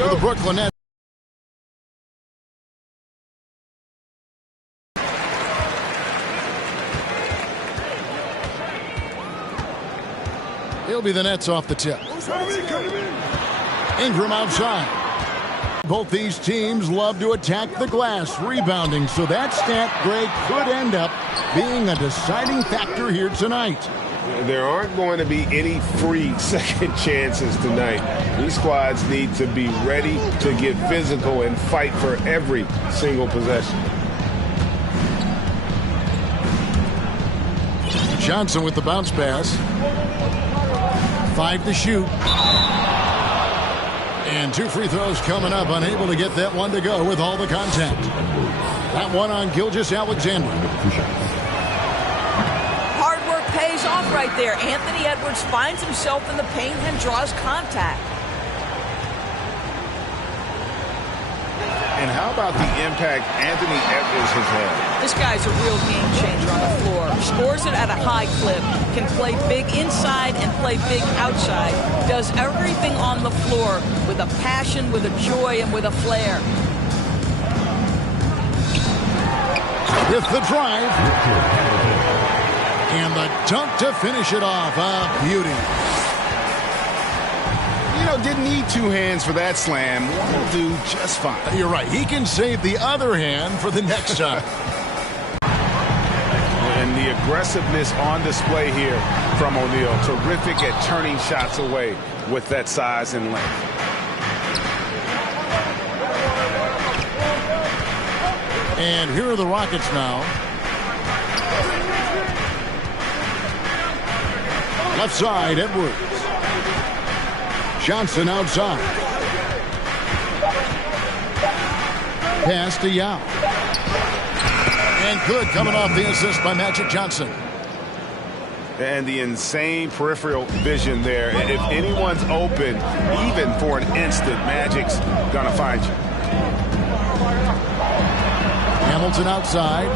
for the Brooklyn Nets. He'll be the Nets off the tip. Ingram outside. Both these teams love to attack the glass, rebounding, so that stat, Greg, could end up being a deciding factor here tonight. There aren't going to be any free second chances tonight. These squads need to be ready to get physical and fight for every single possession. Johnson with the bounce pass. 5 to shoot. And 2 free throws coming up, unable to get that one to go with all the contact. That one on Gilgeous-Alexander. Hard work pays off right there. Anthony Edwards finds himself in the paint and draws contact. And how about the impact Anthony Edwards has had? This guy's a real game changer on the floor. Scores it at a high clip. Can play big inside and play big outside. Does everything on the floor with a passion, with a joy, and with a flair. With the drive. And the dunk to finish it off. A beauty. You know, didn't need 2 hands for that slam. One will do just fine. You're right. He can save the other hand for the next time. And the aggressiveness on display here from O'Neal. Terrific at turning shots away with that size and length. And here are the Rockets now. Left side, Edwards. Johnson outside. Pass to Yao. And good coming off the assist by Magic Johnson. And the insane peripheral vision there. If anyone's open, even for an instant, Magic's going to find you. Hamilton outside.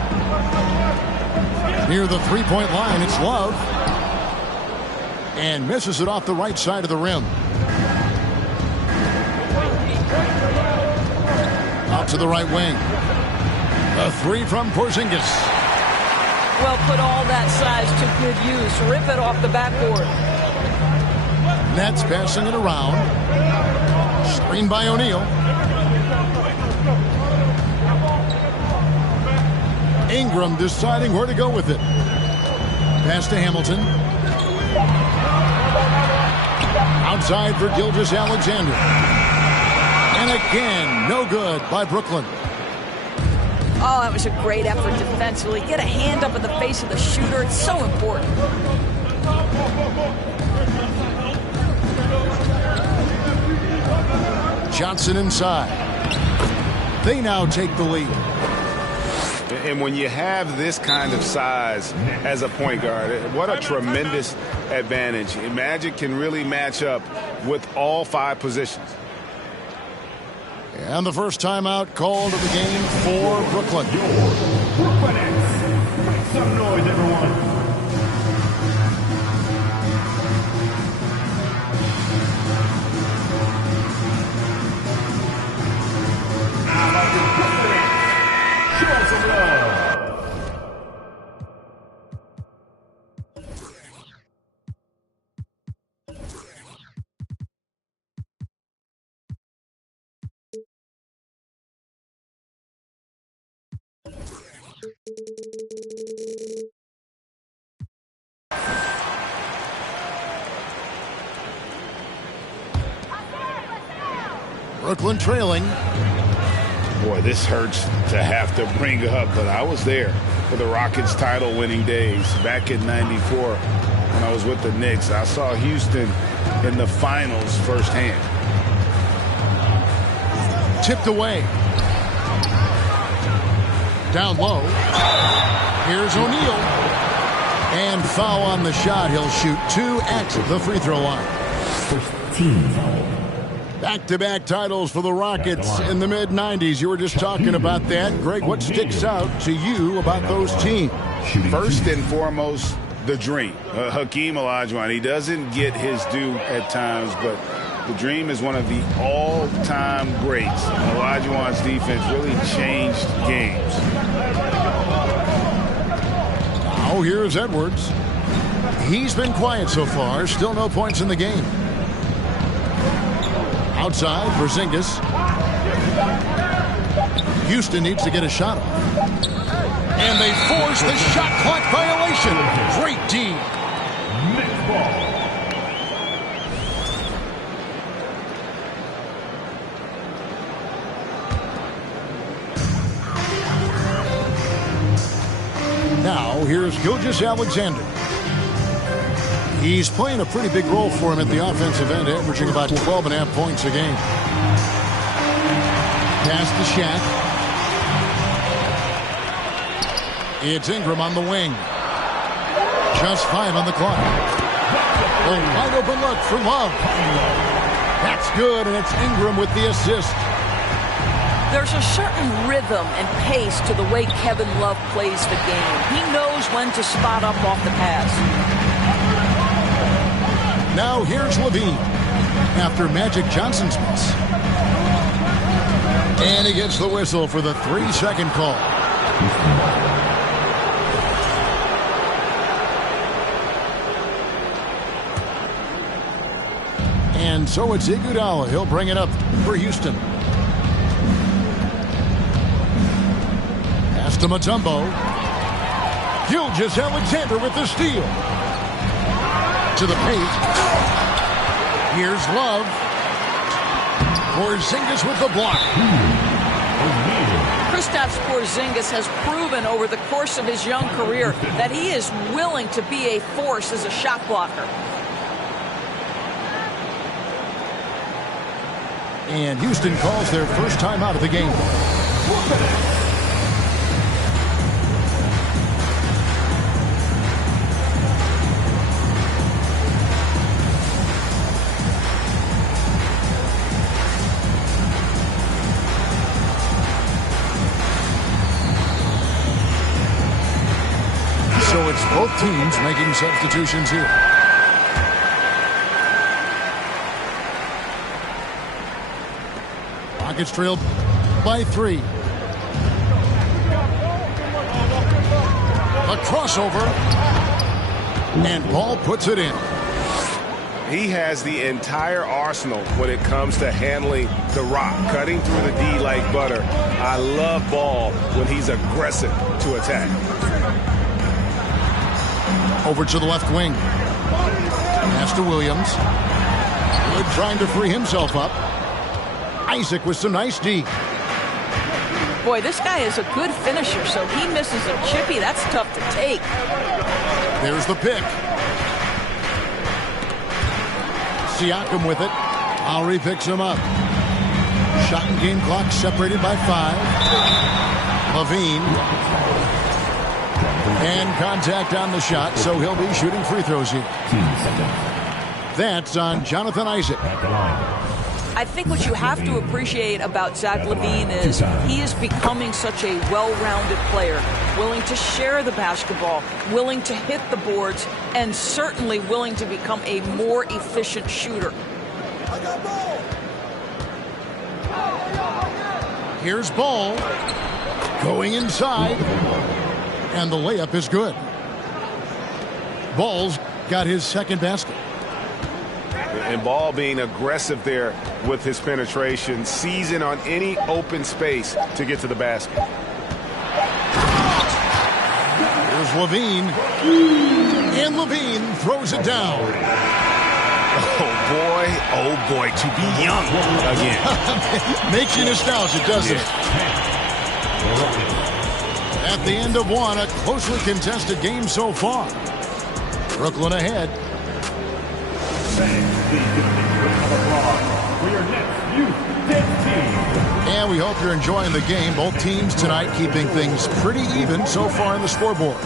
Near the three-point line, it's Love. And misses it off the right side of the rim. Out to the right wing. A 3 from Porzingis. Well, put all that size to good use. Rip it off the backboard. Nets passing it around. Screen by O'Neal. Ingram deciding where to go with it. Pass to Hamilton. Outside for Gilgeous-Alexander. And again, no good by Brooklyn. Oh, that was a great effort defensively. Get a hand up in the face of the shooter. It's so important. Johnson inside. They now take the lead. And when you have this kind of size as a point guard, what a tremendous advantage. Magic can really match up with all 5 positions. And the first timeout called of the game for Brooklyn. Brooklyn Nets. Make some noise, everyone. How about the Brooklyn Nets? Show some love. Brooklyn trailing. Boy, this hurts to have to bring up, but I was there for the Rockets title-winning days back in '94 when I was with the Knicks. I saw Houston in the finals firsthand. Tipped away. Down low. Here's O'Neal. And foul on the shot. He'll shoot 2 at the free throw line. First team foul. Back-to-back titles for the Rockets in the mid-90s. You were just talking about that. Greg, what sticks out to you about those teams? First and foremost, the dream. Hakeem Olajuwon, he doesn't get his due at times, but The Dream is one of the all-time greats. Olajuwon's defense really changed games. Now here's Edwards. He's been quiet so far. Still no points in the game. Outside, Porzingis. Houston needs to get a shot off. And they force the shot clock violation. Great D. Next ball. Now, here's Gilgeous-Alexander. He's playing a pretty big role for him at the offensive end, averaging about 12.5 points a game. Pass to Shaq. It's Ingram on the wing. Just 5 on the clock. A wide open look for Love. That's good, and it's Ingram with the assist. There's a certain rhythm and pace to the way Kevin Love plays the game. He knows when to spot up off the pass. Now here's Levine after Magic Johnson's miss. And he gets the whistle for the 3-second call. And so it's Iguodala. He'll bring it up for Houston. Pass to Mutombo. Gilgeous-Alexander with the steal. To the paint. Here's Love. Porzingis with the block. Kristaps Porzingis has proven over the course of his young career that he is willing to be a force as a shot blocker. And Houston calls their first time out of the game. So it's both teams making substitutions here. Rockets trailed by 3. A crossover. And Ball puts it in. He has the entire arsenal when it comes to handling the rock, cutting through the D like butter. I love Ball when he's aggressive to attack. Over to the left wing. Pass to Williams. Wood trying to free himself up. Isaac with some nice D. Boy, this guy is a good finisher, so he misses a chippy. That's tough to take. There's the pick. Siakam with it. Lowry picks him up. Shot and game clock separated by 5. Levine. And contact on the shot, so he'll be shooting free throws here. That's on Jonathan Isaac. I think what you have to appreciate about Zach LaVine is he is becoming such a well-rounded player, willing to share the basketball, willing to hit the boards, and certainly willing to become a more efficient shooter. Here's Ball going inside, and the layup is good. Ball's got his second basket. And Ball being aggressive there with his penetration, seizing on any open space to get to the basket. Here's Levine. And Levine throws it down. Oh boy, to be young again. Makes you nostalgic, doesn't it? At the end of one, a closely contested game so far. Brooklyn ahead. And we hope you're enjoying the game. Both teams tonight keeping things pretty even so far on the scoreboard.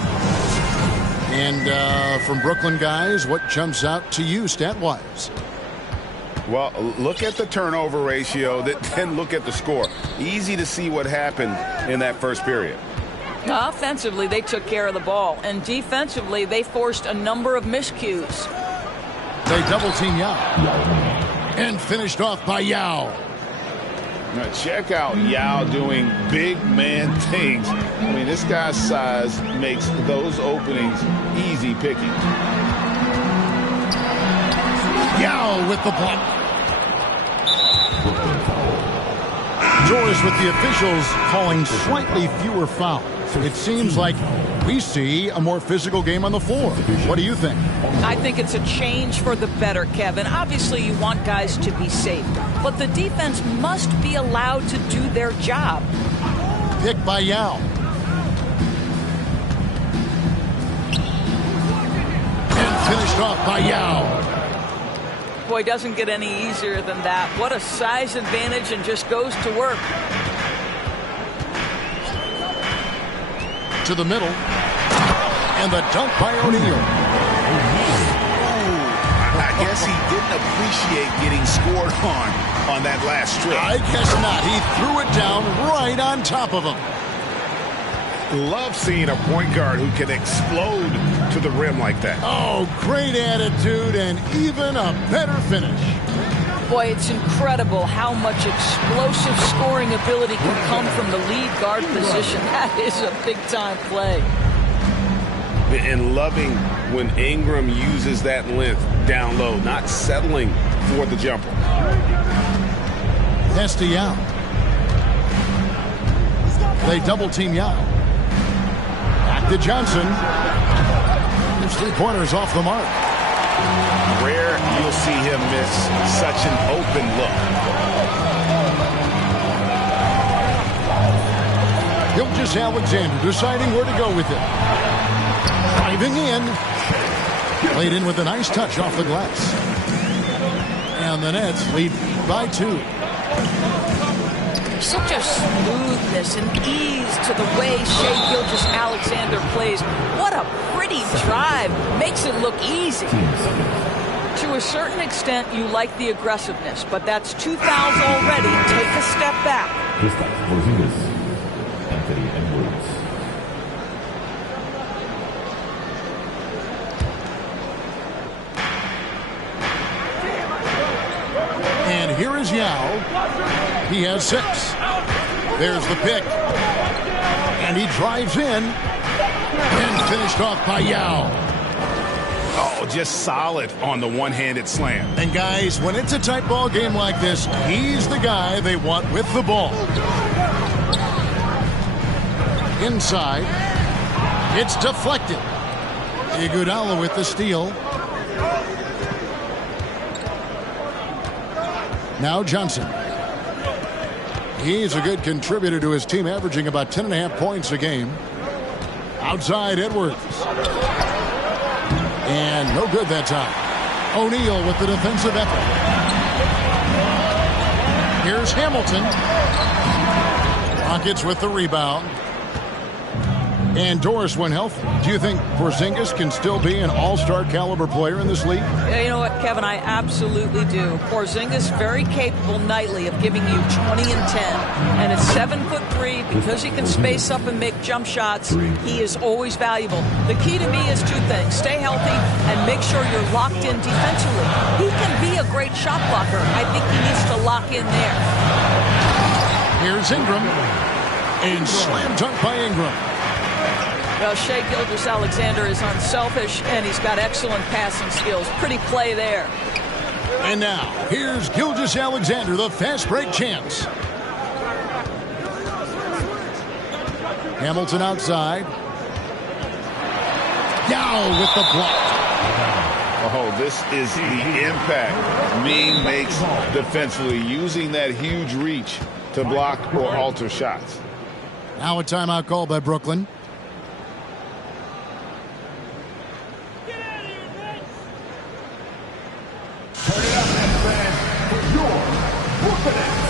And from Brooklyn guys, what jumps out to you stat-wise? Well, look at the turnover ratio, then look at the score. Easy to see what happened in that first period. Offensively, they took care of the ball, and defensively, they forced a number of miscues. They double team Yao. And finished off by Yao. Now check out Yao doing big man things. I mean, this guy's size makes those openings easy picking. Yao with the block. Doris with the officials calling slightly fewer fouls. It seems like we see a more physical game on the floor. What do you think? I think it's a change for the better, Kevin. Obviously, you want guys to be safe, but the defense must be allowed to do their job. Pick by Yao. And finished off by Yao. Boy, doesn't get any easier than that. What a size advantage, and just goes to work. To the middle. And the dunk by O'Neal. I guess he didn't appreciate getting scored on that last strip. I guess not. He threw it down right on top of him. Love seeing a point guard who can explode to the rim like that. Oh, great attitude and even a better finish. Boy, it's incredible how much explosive scoring ability can come from the lead guard position. That is a big-time play. And loving when Ingram uses that length down low, not settling for the jumper. Pass to Yao. They double-team Yao. Back to Johnson. His three-pointers off the mark. Rare you'll see him miss such an open look. Gilgeous-Alexander deciding where to go with it. Driving in. Played in with a nice touch off the glass. And the Nets lead by 2. Such a smoothness and ease to the way Shai Gilgeous-Alexander plays. What a pretty drive. Makes it look easy. To a certain extent, you like the aggressiveness, but that's 2 fouls already. Take a step back. Anthony Edwards. And here is Yao. He has 6. There's the pick. And he drives in. And finished off by Yao. Oh, just solid on the one-handed slam. And guys, when it's a tight ball game like this, he's the guy they want with the ball. Inside. It's deflected. Iguodala with the steal. Now Johnson. He's a good contributor to his team, averaging about 10.5 points a game. Outside Edwards. And no good that time. O'Neal with the defensive effort. Here's Hamilton. Rockets with the rebound. And Doris, when healthy, do you think Porzingis can still be an all-star caliber player in this league? Yeah, you know what, Kevin? I absolutely do. Porzingis very capable nightly of giving you 20 and 10. And at 7'3", because he can space up and make jump shots, he is always valuable. The key to me is 2 things. Stay healthy and make sure you're locked in defensively. He can be a great shot blocker. I think he needs to lock in there. Here's Ingram. And slam dunk by Ingram. Well, Shai Gilgeous-Alexander is unselfish, and he's got excellent passing skills. Pretty play there. And now, here's Gilgeous-Alexander, the fast break chance. Hamilton outside. Yao with the block. Oh, this is the impact Ming makes defensively, using that huge reach to block or alter shots. Now a timeout call by Brooklyn. Turn it up, Nets fans, for your Brooklyn Nets.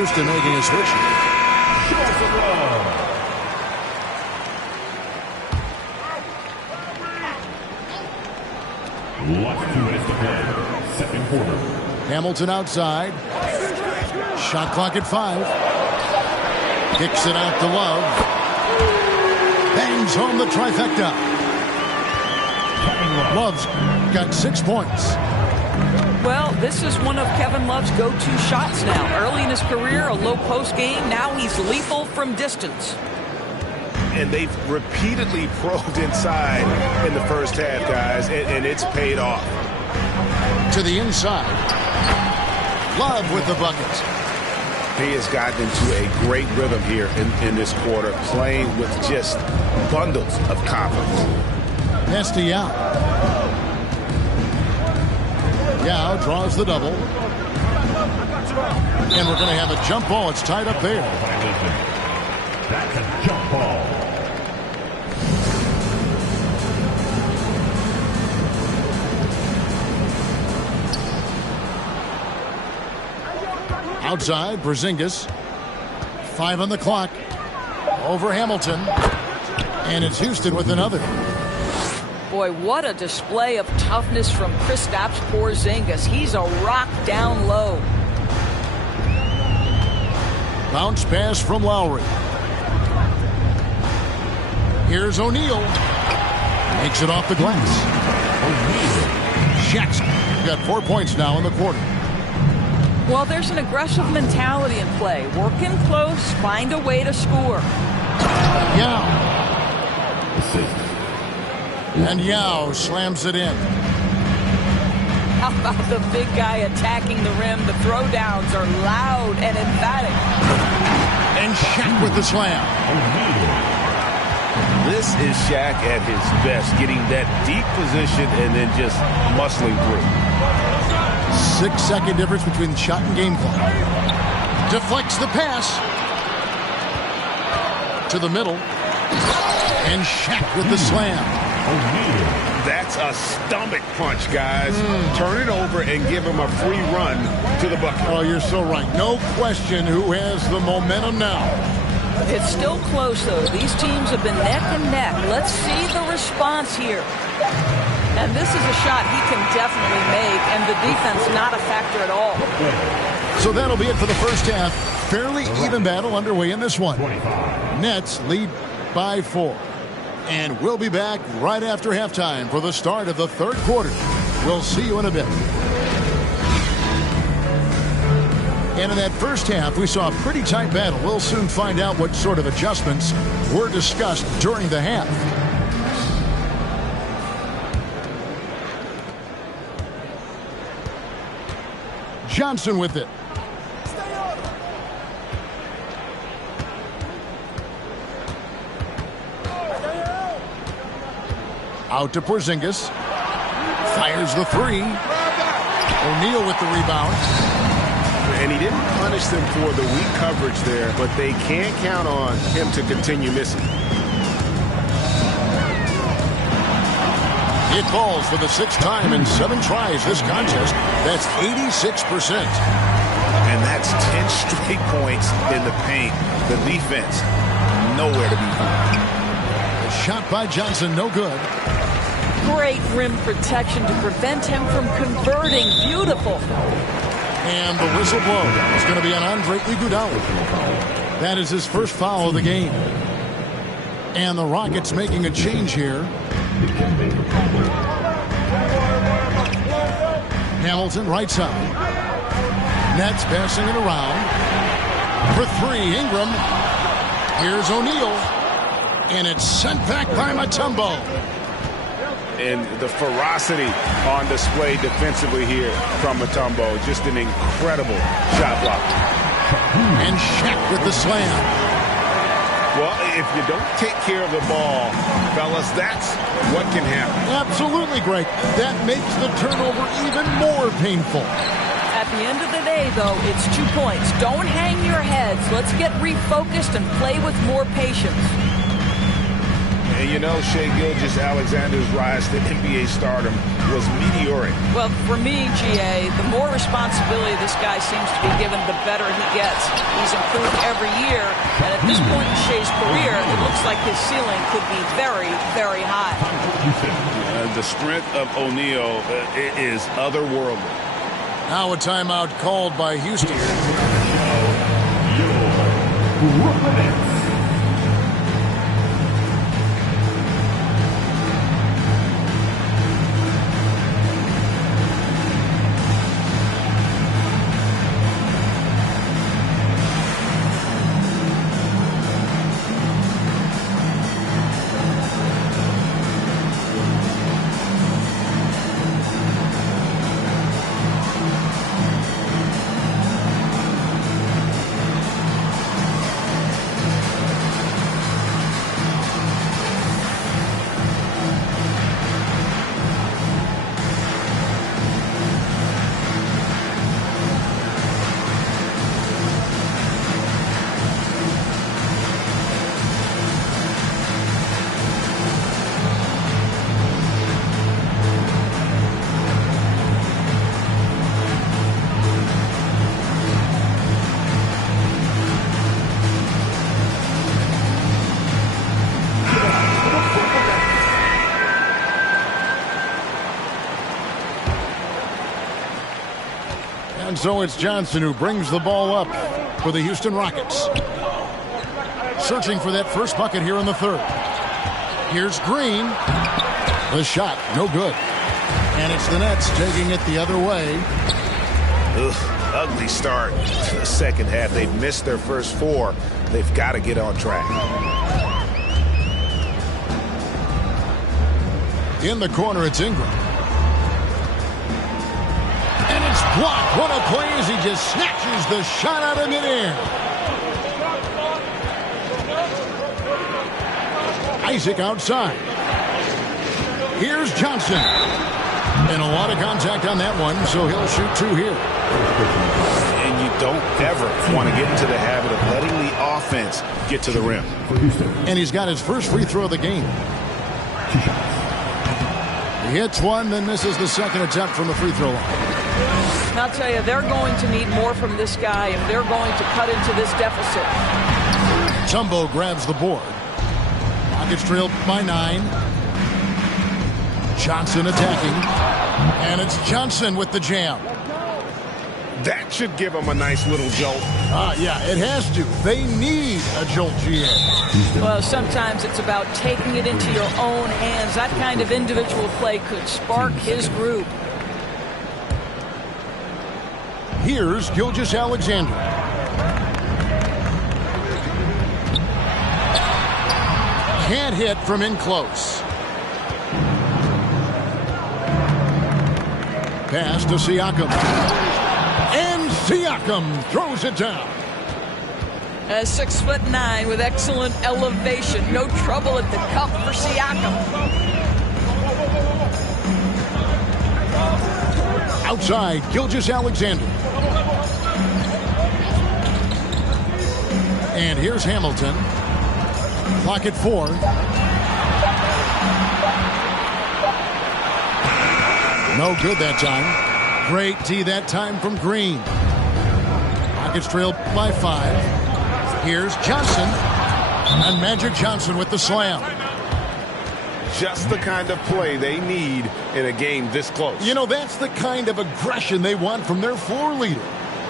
Houston making a switch. Show some love. Lost 2 minutes to play. Second quarter. Hamilton outside. Shot clock at 5. Kicks it out to Love. Bangs home the trifecta. Love's got 6 points. Well, this is one of Kevin Love's go-to shots now. Early in his career, a low post game. Now he's lethal from distance. And they've repeatedly probed inside in the first half, guys, and it's paid off. To the inside. Love with the bucket. He has gotten into a great rhythm here in this quarter, playing with just bundles of confidence. Pass to Yao. Yao draws the double. And we're going to have a jump ball. It's tied up there. That's a jump ball. Outside, Porzingis. 5 on the clock. Over Hamilton. And it's Houston with another. Boy, what a display of toughness from Kristaps Porzingis. He's a rock down low. Bounce pass from Lowry. Here's O'Neal. Makes it off the glass. Jackson got 4 points now in the quarter. Well, there's an aggressive mentality in play. Working close, find a way to score. Yao. And Yao slams it in. How about the big guy attacking the rim? The throwdowns are loud and emphatic. And Shaq with the slam. This is Shaq at his best, getting that deep position and then just muscling through. 6-second difference between the shot and game clock. Deflects the pass. To the middle. And Shaq with the slam. That's a stomach punch, guys. Turn it over and give him a free run to the bucket. Oh, you're so right. No question who has the momentum now. It's still close, though. These teams have been neck and neck. Let's see the response here. And this is a shot he can definitely make, and the defense not a factor at all. So that'll be it for the first half. Fairly even battle underway in this one. Nets lead by 4. And we'll be back right after halftime for the start of the third quarter. We'll see you in a bit. And in that first half, we saw a pretty tight battle. We'll soon find out what sort of adjustments were discussed during the half. Johnson with it. Out to Porzingis. Fires the 3. O'Neal with the rebound. And he didn't punish them for the weak coverage there, but they can't count on him to continue missing. It falls for the 6th time in 7 tries this contest. That's 86%. And that's 10 straight points in the paint. The defense, nowhere to be found. The shot by Johnson, no good. Great rim protection to prevent him from converting. Beautiful. And the whistle blow is going to be on Andre Iguodala. That is his first foul of the game. And the Rockets making a change here. Hamilton right side. Nets passing it around. For 3, Ingram. Here's O'Neal. And it's sent back by Mutombo. And the ferocity on display defensively here from Mutombo. Just an incredible shot block. And Shaq with the slam. Well, if you don't take care of the ball, fellas, that's what can happen. Absolutely, Greg. That makes the turnover even more painful. At the end of the day, though, it's 2 points. Don't hang your heads. Let's get refocused and play with more patience. And you know, Shai Gilgeous-Alexander's rise to NBA stardom was meteoric. Well, for me, GA, the more responsibility this guy seems to be given, the better he gets. He's improved every year, and at this point in Shai's career, it looks like his ceiling could be very, very high. The strength of O'Neal is otherworldly. Now a timeout called by Houston. And so it's Johnson who brings the ball up for the Houston Rockets. Searching for that first bucket here in the third. Here's Green. The shot, no good. And it's the Nets taking it the other way. Ugly start to the second half. They've missed their first four. They've got to get on track. In the corner, it's Ingram. And it's blocked. What a play as he just snatches the shot out of midair. Isaac outside. Here's Johnson. And a lot of contact on that one, so he'll shoot two here. And you don't ever want to get into the habit of letting the offense get to the rim. And he's got his first free throw of the game. He hits one, then misses the second attempt from the free throw line. And I'll tell you, they're going to need more from this guy if they're going to cut into this deficit. Jumbo grabs the board. Rockets trailed by 9. Johnson attacking. And it's Johnson with the jam. That should give them a nice little jolt. Yeah, it has to. They need a jolt, GA. Well, sometimes it's about taking it into your own hands. That kind of individual play could spark his group. Here's Gilgeous-Alexander. Can't hit from in close. Pass to Siakam. And Siakam throws it down. 6'9" with excellent elevation. No trouble at the cup for Siakam. Outside, Gilgeous-Alexander. And here's Hamilton. Clock at 4. No good that time. Great tee that time from Green. Rockets trailed by 5. Here's Johnson. And Magic Johnson with the slam. Just the kind of play they need in a game this close. You know, that's the kind of aggression they want from their floor leader.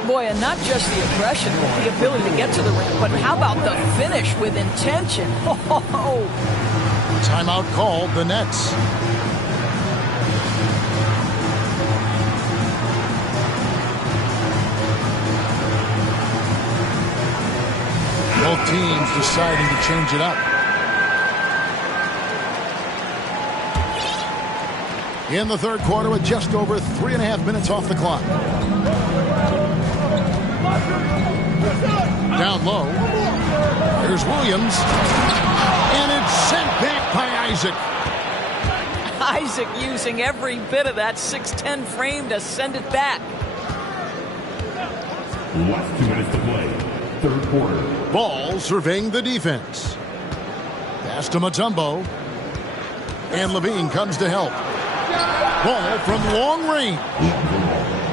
Boy, and not just the aggression, but the ability to get to the rim, but how about the finish with intention? Oh. Timeout called, the Nets. Both teams deciding to change it up. In the third quarter with just over 3.5 minutes off the clock. Down low. Here's Williams. And it's sent back by Isaac. Isaac using every bit of that 6'10" frame to send it back. Last 2 minutes to play. Third quarter. Ball surveying the defense. Pass to Mutombo. And Levine comes to help. Ball from long range.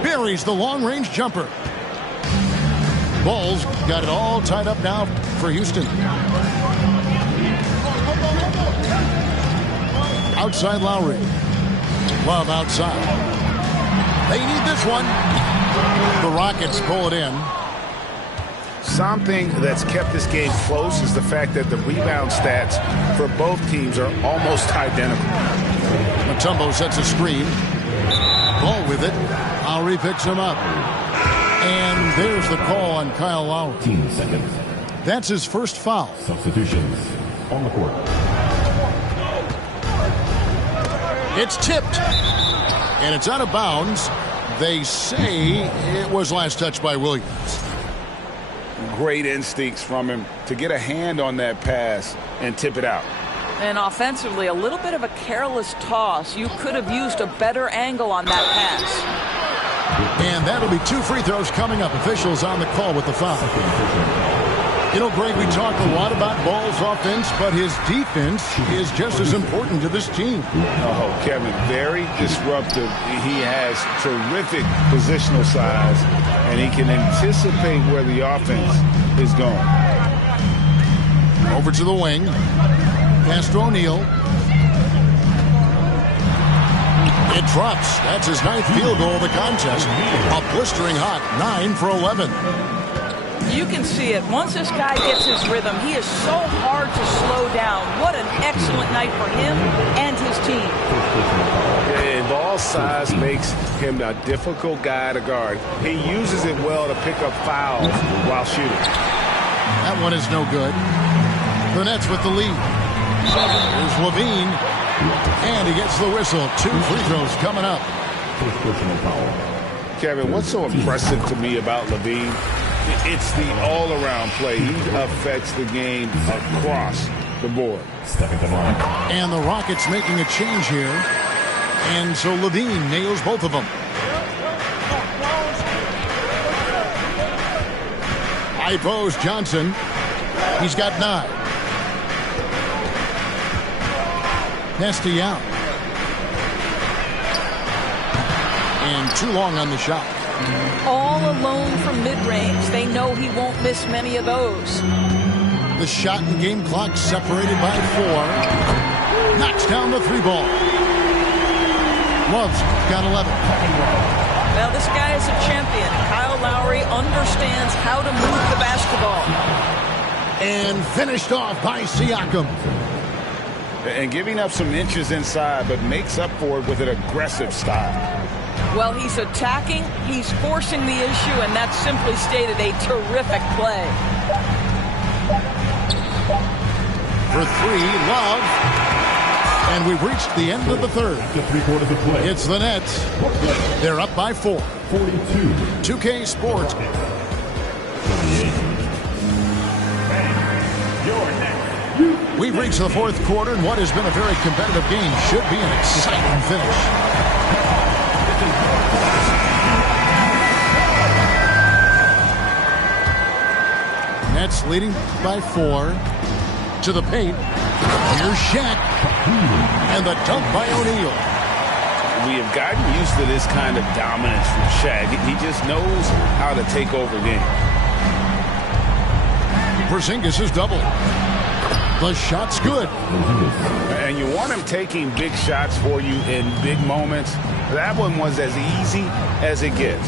Buries the long-range jumper. Ball's got it all tied up now for Houston. Outside Lowry. Love outside. They need this one. The Rockets pull it in. Something that's kept this game close is the fact that the rebound stats for both teams are almost identical. Mutombo sets a screen. Ball with it. Lowry picks him up. And there's the call on Kyle Lowry. 15 seconds. That's his first foul. Substitutions on the court. It's tipped. And it's out of bounds. They say it was last touched by Williams. Great instincts from him to get a hand on that pass and tip it out. And offensively, a little bit of a careless toss. You could have used a better angle on that pass. And that'll be 2 free throws coming up. Officials on the call with the foul. You know, Greg, we talk a lot about Ball's offense, but his defense is just as important to this team. Oh, Kevin, very disruptive. He has terrific positional size, and he can anticipate where the offense is going. Over to the wing. Pass to O'Neal. It drops. That's his 9th field goal of the contest. A blistering hot 9 for 11. You can see it. Once this guy gets his rhythm, he is so hard to slow down. What an excellent night for him and his team. And Ball's size makes him a difficult guy to guard. He uses it well to pick up fouls while shooting. That one is no good. The Nets with the lead. Here's Levine. And he gets the whistle. 2 free throws coming up. First personal foul. Kevin, what's so impressive to me about Levine? It's the all-around play. He affects the game across the board. Stepping to the line. And the Rockets making a change here. And so Levine nails both of them. High post Johnson. He's got 9. Nasty out. And too long on the shot. All alone from mid-range. They know he won't miss many of those. The shot and game clock separated by 4. Knocks down the 3 ball. Love's got 11. Well, this guy is a champion. Kyle Lowry understands how to move the basketball. And finished off by Siakam. And giving up some inches inside, but makes up for it with an aggressive style. Well, he's attacking, he's forcing the issue, and that's simply stated a terrific play. For 3, Love. And we've reached the end of the third. After 3/4 of play. It's the Nets. They're up by 4. 42. 2K Sports. 38. You're next. We've reached the 4th quarter, and what has been a very competitive game should be an exciting finish. Nets leading by 4. To the paint. Here's Shaq. And the dunk by O'Neal. We have gotten used to this kind of dominance from Shaq. He just knows how to take over games. Porzingis is double. The shot's good. And you want him taking big shots for you in big moments. That one was as easy as it gets.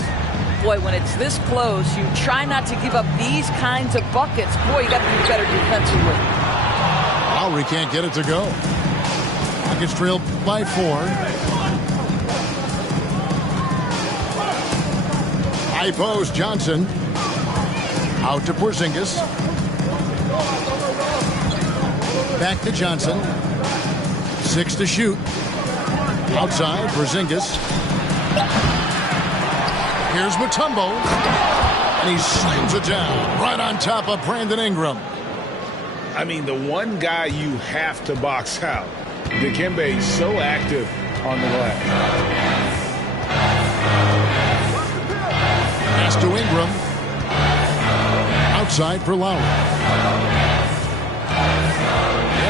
Boy, when it's this close, you try not to give up these kinds of buckets. Boy, you got to be better defensively. Lowry can't get it to go. Rockets trail by 4. High post Johnson. Out to Porzingis. Back to Johnson. 6 to shoot. Outside, Porzingis. Here's Mutombo. And he slams it down right on top of Brandon Ingram. I mean, the one guy you have to box out. Dikembe is so active on the glass. Pass to Ingram. Outside for Lowry.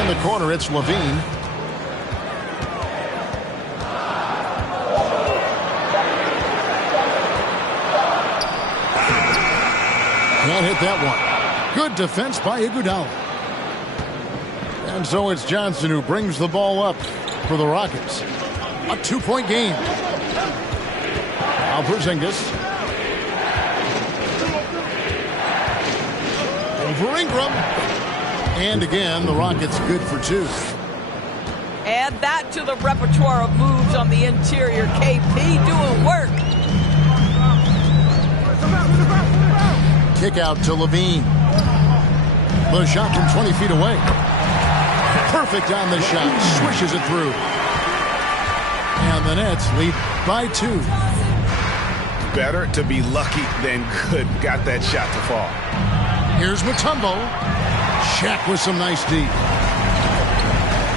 In the corner, it's Levine. Can't hit that one. Good defense by Iguodala. And so it's Johnson who brings the ball up for the Rockets. A 2-point game. Now Porzingis. Over Ingram. And again, the Rockets good for 2. Add that to the repertoire of moves on the interior. KP doing work. Kick out to Levine. The shot from 20 feet away. Perfect on the shot. Swishes it through. And the Nets lead by 2. Better to be lucky than good. Got that shot to fall. Here's Mutombo. Shaq with some nice D.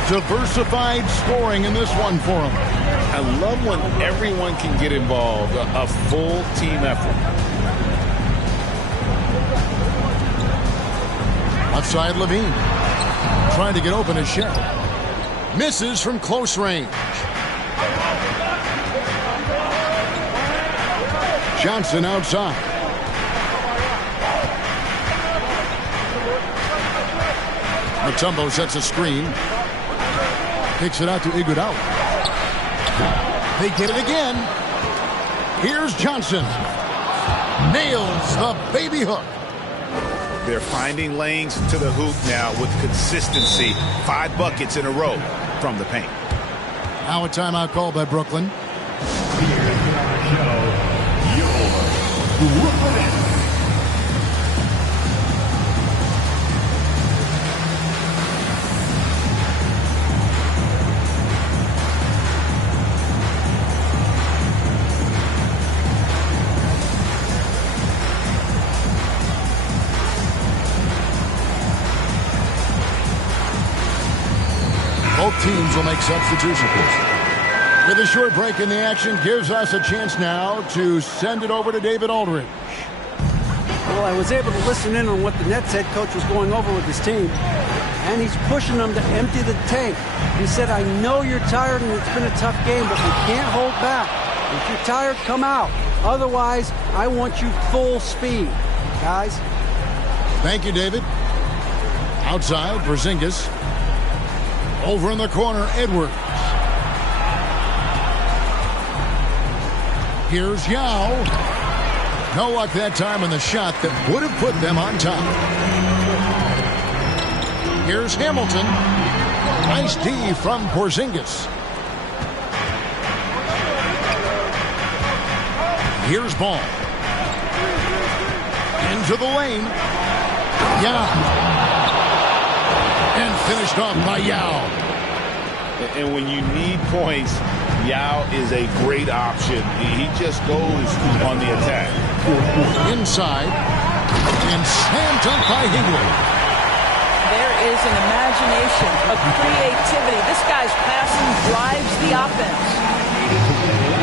Diversified scoring in this one for him. I love when everyone can get involved. A full team effort. Outside Levine. Trying to get open as Shaq. Misses from close range. Johnson outside. Mutombo sets a screen. Kicks it out to Iguodala. They get it again. Here's Johnson. Nails the baby hook. They're finding lanes to the hoop now with consistency. 5 buckets in a row from the paint. Now a timeout called by Brooklyn. Both teams will make substitutions. With a short break in the action, gives us a chance now to send it over to David Aldridge. Well, I was able to listen in on what the Nets head coach was going over with his team, and he's pushing them to empty the tank. He said, I know you're tired and it's been a tough game, but we can't hold back. If you're tired, come out. Otherwise, I want you full speed, guys. Thank you, David. Outside, Porzingis. Over in the corner, Edwards. Here's Yao. No luck that time on the shot that would have put them on top. Here's Hamilton. Nice D from Porzingis. Here's Ball. Into the lane. Yao. And finished off by Yao. And when you need points, Yao is a great option. He just goes on the attack. Inside. And slam dunk by Higley. There is an imagination, a creativity. This guy's passing drives the offense.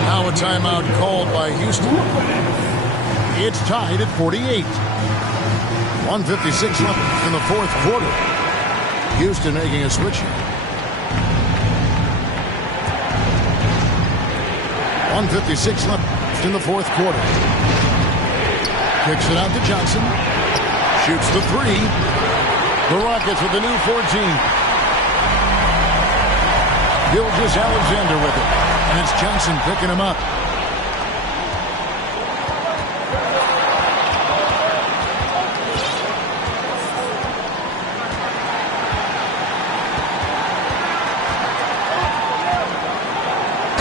Now a timeout called by Houston. It's tied at 48. 1:56 left in the fourth quarter. Houston making a switch. 1:56 left in the fourth quarter. Kicks it out to Johnson. Shoots the 3. The Rockets with the new 14. Gilgeous-Alexander with it. And it's Johnson picking him up.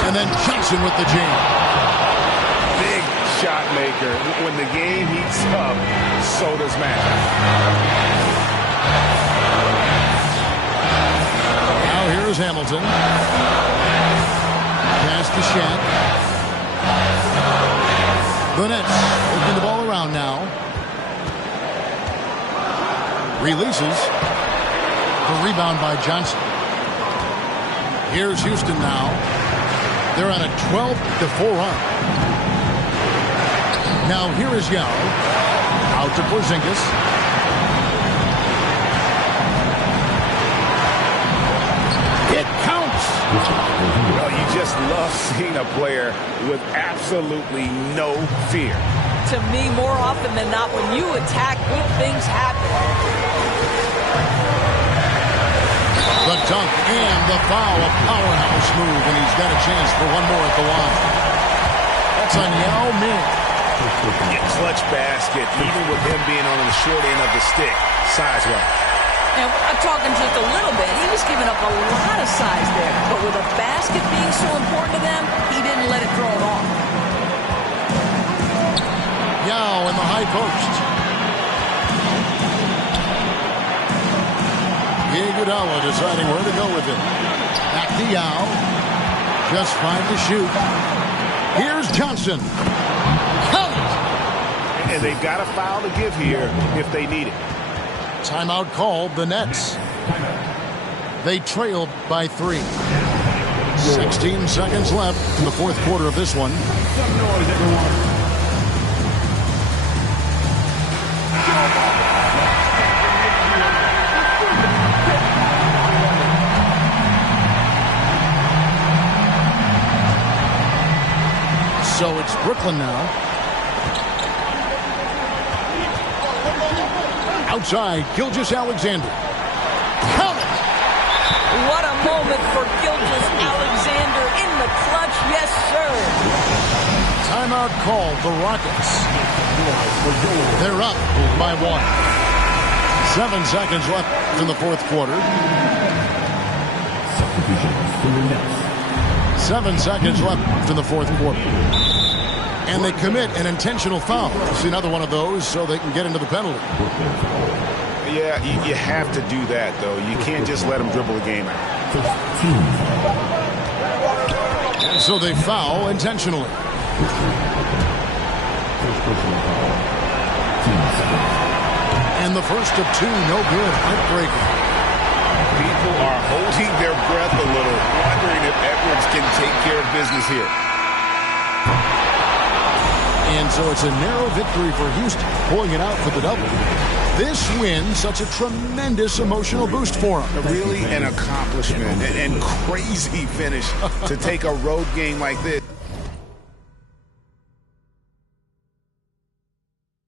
And then Johnson with the jam. Big shot maker. When the game heats up, so does Matt. Now here's Hamilton. Pass to Shaq. The Nets moving the ball around now. Releases. The rebound by Johnson. Here's Houston now. They're on a 12-4 run. Now here is Yao. Out to Porzingis. It counts. Well, you just love seeing a player with absolutely no fear. to me, more often than not, when you attack, good things happen. The dunk and the foul, a powerhouse move, and he's got a chance for one more at the line. That's on Yao Ming. Clutch basket, even with him being on the short end of the stick, size-wise. Now, I'm talking just a little bit. He was giving up a lot of size there. But with a basket being so important to them, he didn't let it throw him off. Yao in the high post. Iguodala deciding where to go with it. Back to Yao. Just 5 to shoot. Here's Johnson. And they've got a foul to give here if they need it. Timeout called, the Nets. They trailed by 3. 16 seconds left in the fourth quarter of this one. Some noise, everyone. So it's Brooklyn now. Outside, Gilgeous-Alexander. Count it! What a moment for Gilgeous-Alexander in the clutch. Yes, sir. Timeout called, the Rockets. They're up by 1. 7 seconds left in the fourth quarter. 7 seconds left in the fourth quarter. And they commit an intentional foul. It's another one of those so they can get into the penalty. Yeah, you have to do that, though. You can't just let them dribble the game out. And so they foul intentionally. And the first of 2, no good. Heartbreaking. People are holding their breath a little, wondering if Edwards can take care of business here. And so it's a narrow victory for Houston, pulling it out for the double. This win, such a tremendous emotional boost for them. Really an accomplishment and crazy finish to take a road game like this